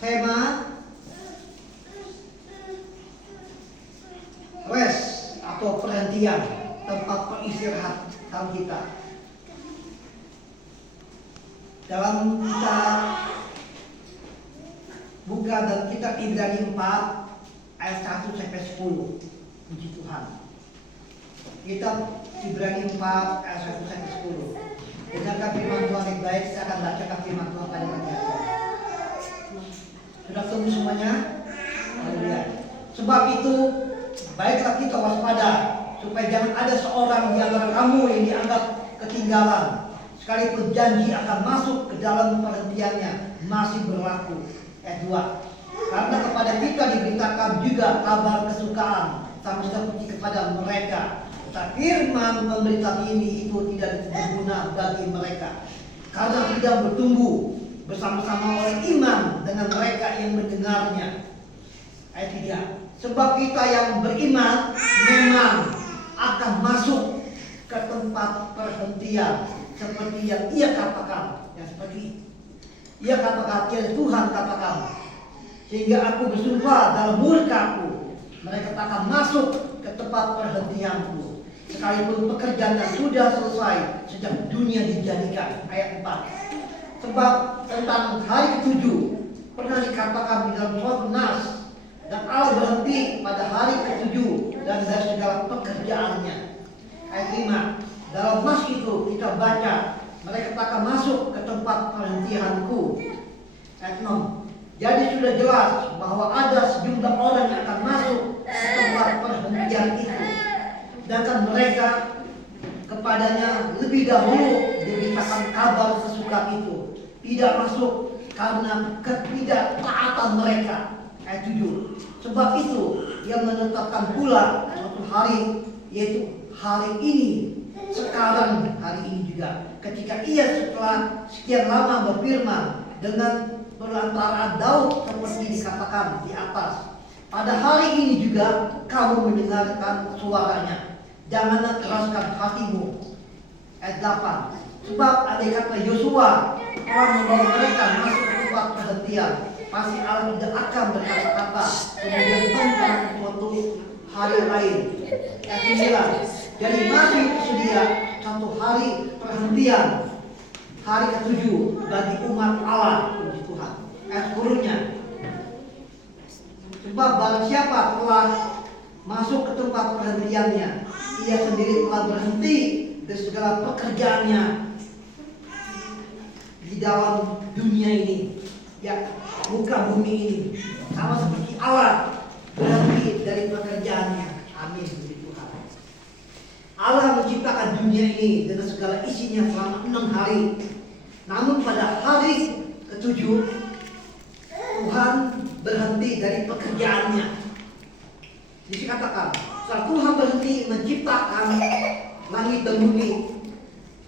tema rest atau perhentian, tempat peristirahatan kita. Dalam kita buka dan kitab Ibrani 4 ayat 1 sampai 10. Puji Tuhan. Kitab Ibrani 4 ayat 1 sampai 10. Dengarkan firman Tuhan yang baik, saya akan bacakan firman Tuhan pada pagi hari. Sudah ketemu semuanya? Haleluya. Sebab itu baiklah kita waspada, supaya jangan ada seorang di antara kamu yang dianggap ketinggalan, sekalipun janji akan masuk ke dalam perhentiannya masih berlaku. Ayat 2. Karena kepada kita diberitakan juga kabar kesukaan sama seperti kepada mereka. Tetapi firman pemberitaan ini itu tidak berguna bagi mereka, karena tidak bertumbuh bersama-sama oleh iman dengan mereka yang mendengarnya. Ayat 3. Sebab kita yang beriman memang akan masuk ke tempat perhentian seperti yang ia katakan, ia katakan, ya Tuhan katakan, sehingga aku bersumpah dalam murkaku, mereka tak akan masuk ke tempat perhentianku, sekalipun pekerjaan sudah selesai sejak dunia dijadikan. Ayat 4. Sebab tentang hari ke-7 pernah dikatakan di dalam suatu nas, dan Allah berhenti pada hari ke-7 dan dari segala pekerjaannya. Ayat 5. Dalam nas itu kita baca, mereka tak akan masuk ke tempat perhentianku. Ayat 6. Jadi sudah jelas bahwa ada sejumlah orang yang akan masuk ke tempat perhentian itu, sedangkan mereka kepadanya lebih dahulu diberitakan kabar kesukaan itu tidak masuk karena ketidaktaatan mereka. Ayat 7. Sebab itu ia menetapkan pula suatu hari, yaitu hari ini, sekarang hari ini juga, ketika ia setelah sekian lama berfirman dengan perantara Daud seperti dikatakan di atas, pada hari ini juga kamu mendengarkan suaranya, janganlah keraskan hatimu. Ayat 8. Sebab ada kata Yosua telah membawa mereka masuk ke tempat perhentian, pasti Allah tidak akan berkata-kata kemudian tentang suatu hari lain. Ayat 9. Jadi masih tersedia satu hari perhentian, hari ke-7 bagi umat Allah. Puji Tuhan. Ayat 10-nya. Sebab barang siapa telah masuk ke tempat perhentiannya, ia sendiri telah berhenti dari segala pekerjaannya di dalam dunia ini, ya, muka bumi ini, sama seperti Allah berhenti dari pekerjaannya. Amin. Puji Tuhan. Allah menciptakan dunia ini dengan segala isinya selama 6 hari. Namun pada hari ke-7 Tuhan berhenti dari pekerjaannya. Dikatakan setelah Tuhan berhenti menciptakan langit dan bumi,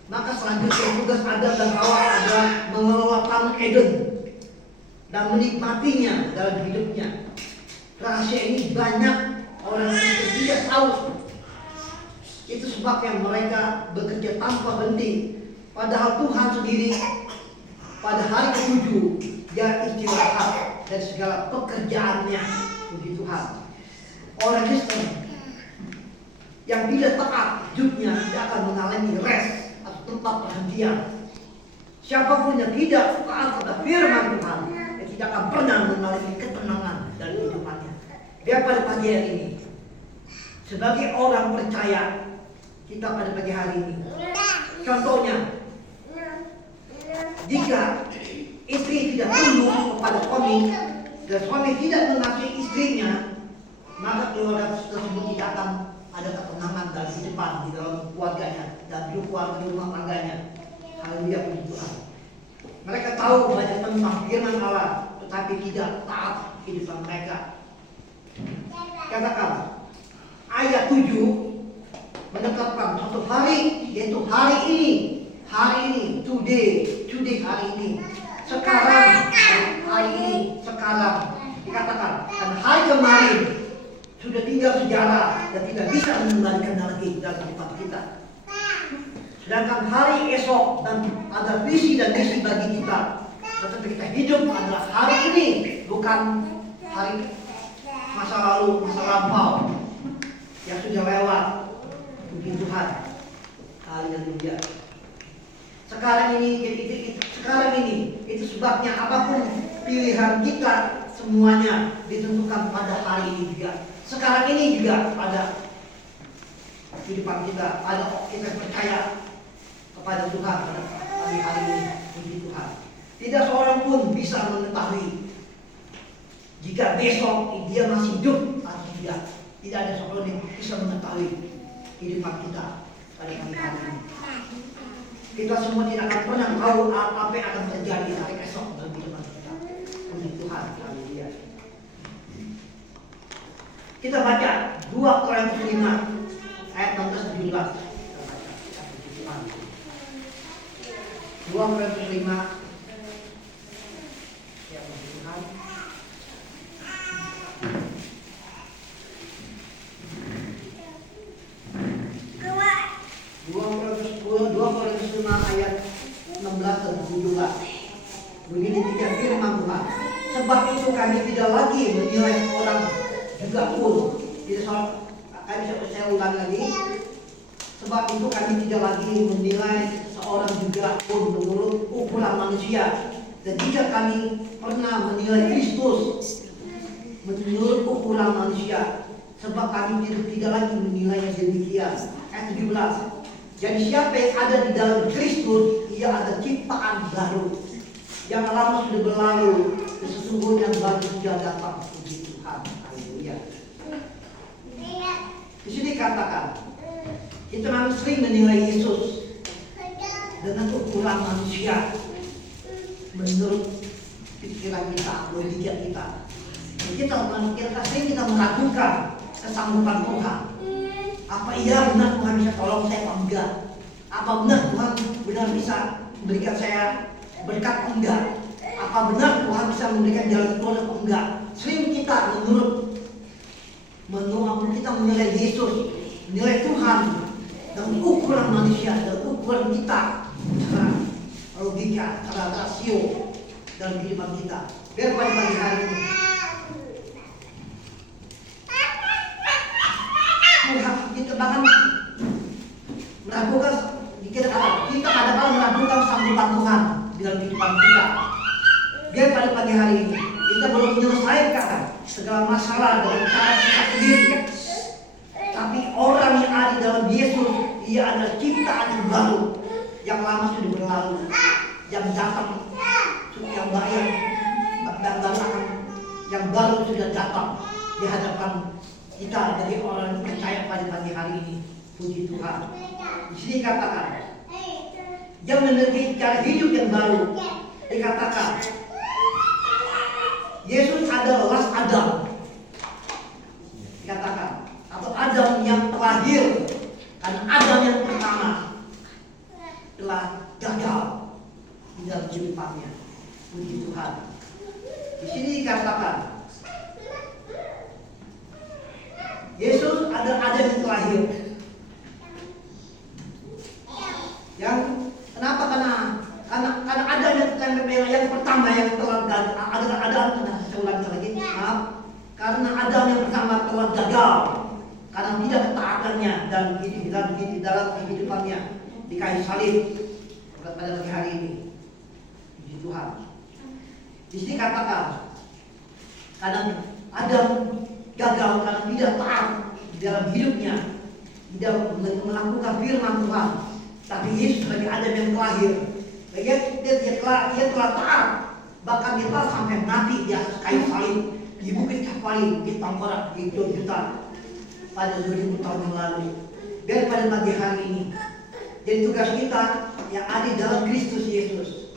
maka selanjutnya tugas Adam dan Hawa adalah mengelola taman Eden dan menikmatinya dalam hidupnya. Rahasia ini banyak orang yang tidak tahu. Itu sebab yang mereka bekerja tanpa berhenti. Padahal Tuhan sendiri pada hari ke-7 dia istirahat dari segala pekerjaannya. Puji Tuhan. Orang Kristen yang tidak taat hidupnya tidak akan mengalami rest atau tempat perhentian. Siapapun yang tidak taat pada firman Tuhan, dia tidak akan pernah mengalami ketenangan dalam kehidupannya. Biar pada pagi hari ini, sebagai orang percaya, kita pada pagi hari ini, contohnya, jika istri tidak tunduk kepada suami dan suami tidak mengasihi istrinya, maka keluarga tersebut tidak akan ada ketenangan dan kehidupan di dalam keluarganya dan di rumah tangganya. Haleluya, puji Tuhan. Mereka tahu banyak tentang firman Allah, tetapi tidak taat kehidupan mereka. Katakan ayat 7 menetapkan suatu hari, yaitu hari ini, today, hari ini, sekarang, hari ini, sekarang. Dikatakan karena hari kemarin sudah tinggal sejarah dan tidak bisa mengembalikan lagi dalam kehidupan kita. Sedangkan hari esok dan ada visi dan misi bagi kita. Tetapi kita hidup adalah hari ini, melupakan hari masa lalu, masa lampau yang sudah lewat. Puji Tuhan. Haleluya. Sekarang ini itu sebabnya apapun pilihan kita semuanya ditentukan pada hari ini juga. Sekarang ini juga pada kehidupan kita, ada kita percaya kepada Tuhan pada hari ini. Puji Tuhan. Tidak seorang pun bisa mengetahui jika besok dia masih hidup atau tidak. Tidak ada seorang yang bisa mengetahui kehidupan kita pada hari ini. Kita semua tidak akan pernah tahu apa yang akan terjadi hari esok dalam kehidupan kita. Puji Tuhan. Haleluya. Kita baca 2 Korintus 5 ayat 16-17. Kita baca. 2 Korintus 5 ayat 16 dan 17. Begini tiga firman Tuhan. Sebab itu kami tidak lagi menilai orang juga pun. Tidak saya ulang lagi. Sebab itu kami tidak lagi menilai seorang juga pun menurut ukuran manusia. Dan jika kami pernah menilai Kristus menurut ukuran manusia, sebab kami tidak lagi menilai yang demikian. Ayat 17. Jadi siapa yang ada di dalam Kristus, ia ada ciptaan baru. Yang lama sudah berlalu, sesungguhnya yang baru sudah datang. Puji Tuhan. Haleluya. Di sini katakan, kita memang sering menilai Yesus dengan ukuran manusia, menurut pikiran kita, logika kita. Kita sering meragukan kesanggupan Tuhan. Apa iya benar Tuhan bisa tolong saya apa enggak? Apa benar Tuhan benar bisa memberikan saya berkat apa enggak? Apa benar Tuhan bisa memberikan jalan keluar apa enggak? Sering kita menurut kita menilai Yesus, menilai Tuhan dengan ukuran manusia, dengan ukuran kita, cara logika, cara rasio dalam kehidupan kita. Biar pada pagi hari ini kita bahkan meragukan kita kadang-kadang meragukan sanggupan Tuhan di dalam kehidupan kita. Biar pada pagi hari ini kita belum menyelesaikan segala masalah dengan cara kita sendiri, tapi orang yang ada dalam Yesus, dia adalah ciptaan yang baru, yang lama sudah berlalu, yang datang, yang baru sudah datang di hadapan kita dari orang yang percaya pada pagi hari ini. Puji Tuhan. Di sini katakan, yang memiliki cara hidup yang baru. Dikatakan, Yesus adalah Adam. Dikatakan, atau Adam yang terakhir. Karena Adam yang pertama telah gagal di dalam kehidupannya. Puji Tuhan. Di sini dikatakan, Yesus adalah Adam yang terakhir. Yang kenapa? Karena Adam yang pertama yang telah gagal. Saya ulangi lagi. Maaf. Karena Adam yang pertama telah gagal karena tidak ketaatannya dalam kehidupannya di kayu salib pada pagi hari ini. Puji Tuhan. Di sini katakan, karena Adam gagal karena tidak taat dalam hidupnya, tidak melakukan firman Tuhan. Tapi Yesus sebagai Adam yang terakhir, dia telah taat, bahkan dia telah sampai mati di atas kayu salib di Bukit Kalvari, Bukit Tengkorak, di Juta pada 2000 tahun yang lalu. Biar pada pagi hari ini, jadi tugas kita yang ada dalam Kristus Yesus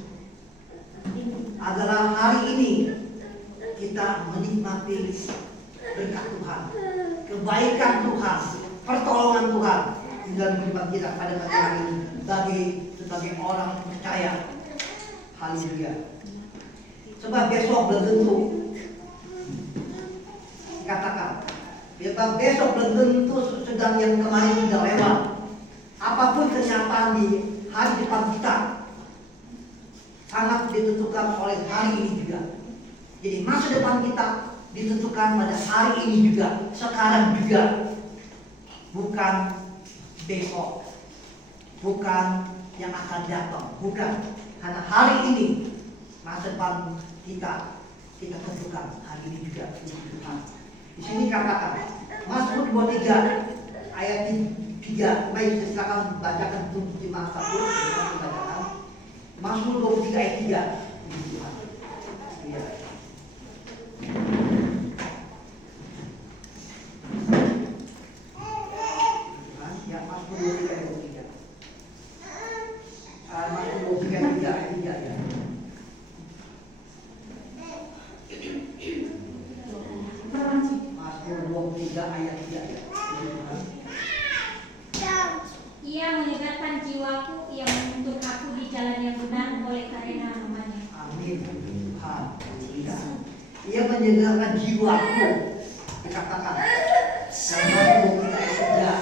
adalah hari ini kita menikmati berkat Tuhan, kebaikan Tuhan, pertolongan Tuhan di dalam kehidupan kita pada pagi hari ini sebagai orang percaya. Haleluya. Sebab besok belum tentu, dikatakan, besok belum tentu sedang yang kemarin sudah lewat. Apapun kenyataan di hari depan kita sangat ditentukan oleh hari ini juga. Jadi masa depan kita ditentukan pada hari ini juga, sekarang juga, bukan besok, bukan yang akan datang, bukan. Karena hari ini masa depan kita tentukan hari ini juga. Tuhan. Di sini katakan Mazmur 23 ayat 3. Baik, silakan bacakan untuk di masa bacakan. Mazmur 23 ayat 3. Ya. Ya, Mazmur 23 ayat 3. Mazmur 23 ayat 3 ya. Mazmur 23 ayat 3 ya. Ia menyegarkan jiwaku, ia menuntun aku di jalan yang benar oleh karena namanya. Amin. Haleluya. Ia menyegarkan jiwaku. Dikatakan karena aku tidak.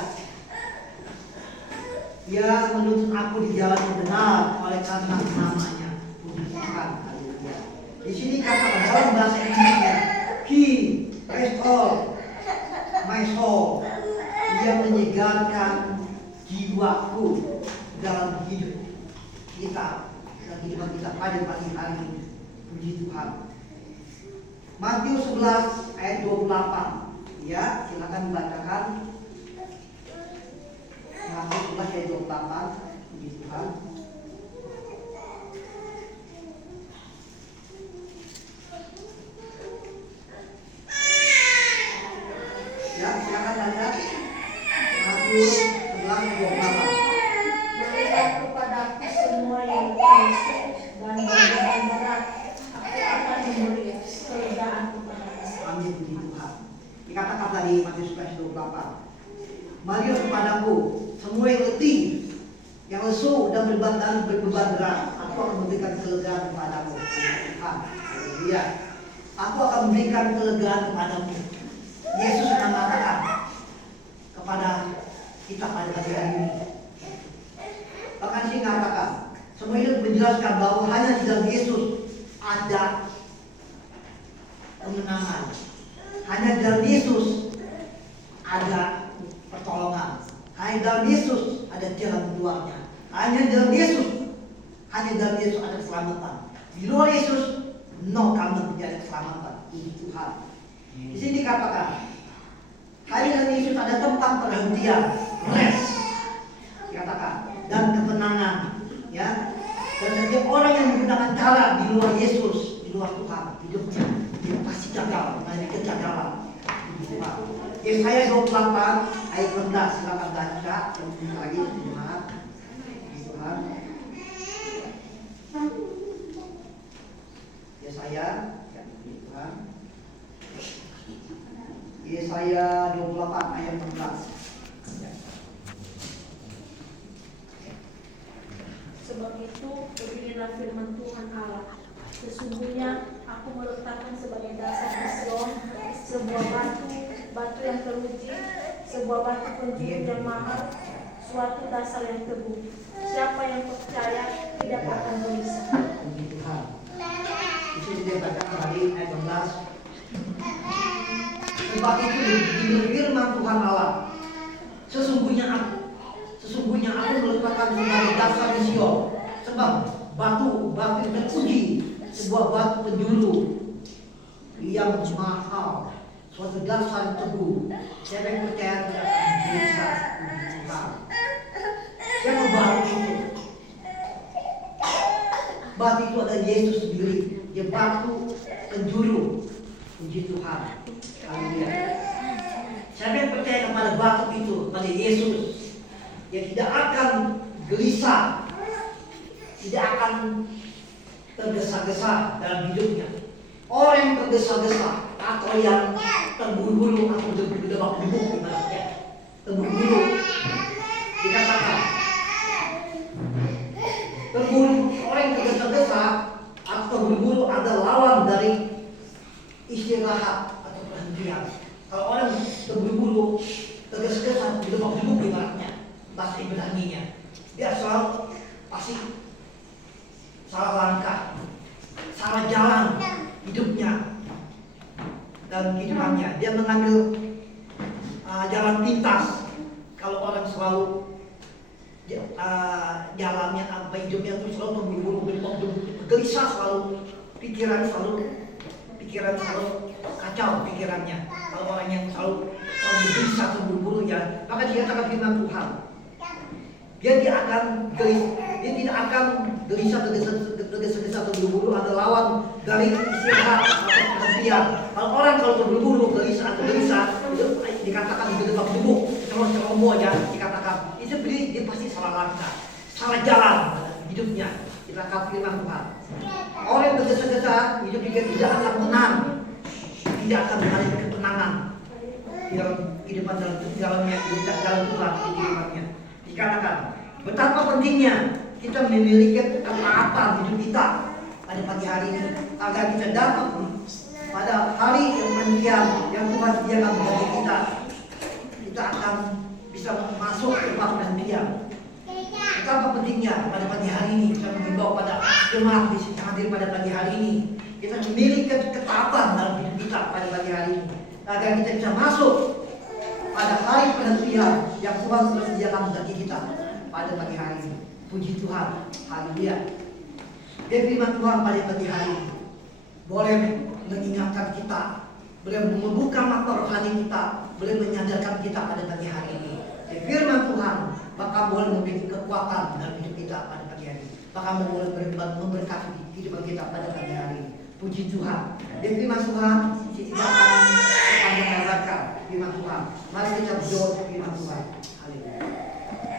Ia menuntun aku di jalan yang benar oleh karena namanya. Puji Tuhan. Haleluya. Di sini katakan dalam bahasa Inggrisnya, He restore my soul. Ia menyegarkan jiwaku dalam hidup kita dan kehidupan kita pada pagi hari ini. Puji Tuhan. Matius 11 ayat 28. Ya, silakan dibacakan. Matius 11 ayat 28. Puji Tuhan. Ya, silakan baca. Matius 11 ayat 28. Berilah kepadaku semua yang kusuk dan beban berat, aku akan memberi kelegaan kepadamu. Amin, puji Tuhan. Dikatakan tadi Matius 11 ayat 28. Marilah kepadaku semua yang letih, yang lesu dan beban berat, aku akan memberikan kelegaan kepadamu. Tuhan, haleluya. Aku akan memberikan kelegaan kepadamu. Yesus akan mengatakan kepada kita pada pagi hari ini. Bahkan sih katakan, semua itu menjelaskan bahwa hanya di dalam Yesus ada kemenangan. Hanya di dalam Yesus ada pertolongan. Hanya di dalam Yesus ada jalan keluarnya. Hanya di dalam Yesus ada keselamatan. Di luar Yesus, no kamu tidak ada keselamatan. Ini Tuhan. Di sini dikatakan, hanya dalam Yesus ada tempat perhentian, rest, dikatakan, dan ketenangan, ya. Dan setiap orang yang menggunakan cara di luar Yesus, di luar Tuhan, hidupnya dia pasti gagal, mengalami kegagalan. Tuhan. Yesaya 28 ayat 16, silakan baca yang lagi, Tuhan. Tuhan. Yesaya, ya, Tuhan. Yesaya 28 ayat 16. Sebab itu, beginilah firman Tuhan Allah. Sesungguhnya aku meletakkan sebagai dasar di Sion sebuah batu yang teruji, sebuah batu penjuru yang mahal, suatu dasar yang teguh. Siapa yang percaya tidak akan gelisah. Puji Tuhan. Di sini dia baca kembali ayat 16. Sebab itu di firman Tuhan Allah, sesungguhnya aku meletakkan sebagai dasar di Sion, sebab batu yang teruji, sebuah batu penjuru yang mahal, suatu dasar yang teguh. Siapa yang percaya tidak akan bisa. Siapa batu itu? Batu itu adalah Yesus sendiri. Dia batu penjuru. Puji Tuhan. Haleluya. Siapa yang percaya kepada batu itu, pada Yesus, dia tidak akan gelisah, tidak akan tergesa-gesa dalam hidupnya. Orang yang tergesa-gesa atau yang terburu-buru atau berdebak-debuk ibaratnya, terburu-buru, dikatakan orang yang tergesa-gesa atau terburu-buru ada lawan dari istirahat atau perhentian. Kalau orang terburu-buru, tergesa-gesa, berdebak-debuk ibaratnya, bahasa Ibraninya, dia selalu pasti salah langkah, salah jalan hidupnya, dalam kehidupannya. Dia mengambil jalan pintas. Kalau orang selalu jalannya apa hidupnya itu selalu terburu-buru, gelisah selalu, pikiran selalu kacau pikirannya. Kalau orang yang selalu gelisah terburu-buru ya, maka dia akan firman Tuhan. Dia tidak akan gelisah terburu-buru, ada lawan dari istirahat atau pengertian. Kalau terburu-buru, gelisah itu dikatakan di dalam tubuh, ceroboh ya dikatakan. Itu dia pasti salah langkah, salah jalan hidupnya. Kita akan firman Tuhan. Orang yang tergesa-gesa hidup dia tidak akan tenang, tidak akan mengalami ketenangan di dalam kehidupan dalamnya dalam Tuhan di kehidupannya. Dikatakan betapa pentingnya kita memiliki ketaatan hidup kita pada pagi hari ini agar kita dapat pada hari yang penting yang Tuhan sediakan bagi kita akan bisa masuk ke tempat penantian. Betapa pentingnya pada pagi hari ini kita mengimbau pada jemaat di sini hadir pada pagi hari ini kita memiliki ketaatan dalam hidup kita pada pagi hari ini agar kita bisa masuk pada hari penantian yang Tuhan sudah sediakan bagi kita pada pagi hari ini. Puji Tuhan, haleluya. Dan firman Tuhan pada pagi hari ini boleh mengingatkan kita, boleh membuka mata rohani kita, boleh menyadarkan kita pada pagi hari ini. Dan firman Tuhan maka boleh memberi kekuatan dalam hidup kita pada pagi hari ini. Maka boleh memberkati kehidupan kita pada pagi hari ini. Puji Tuhan. Dan firman Tuhan kita akan sepanjang firman Tuhan. Mari kita berdoa firman Tuhan. Haleluya.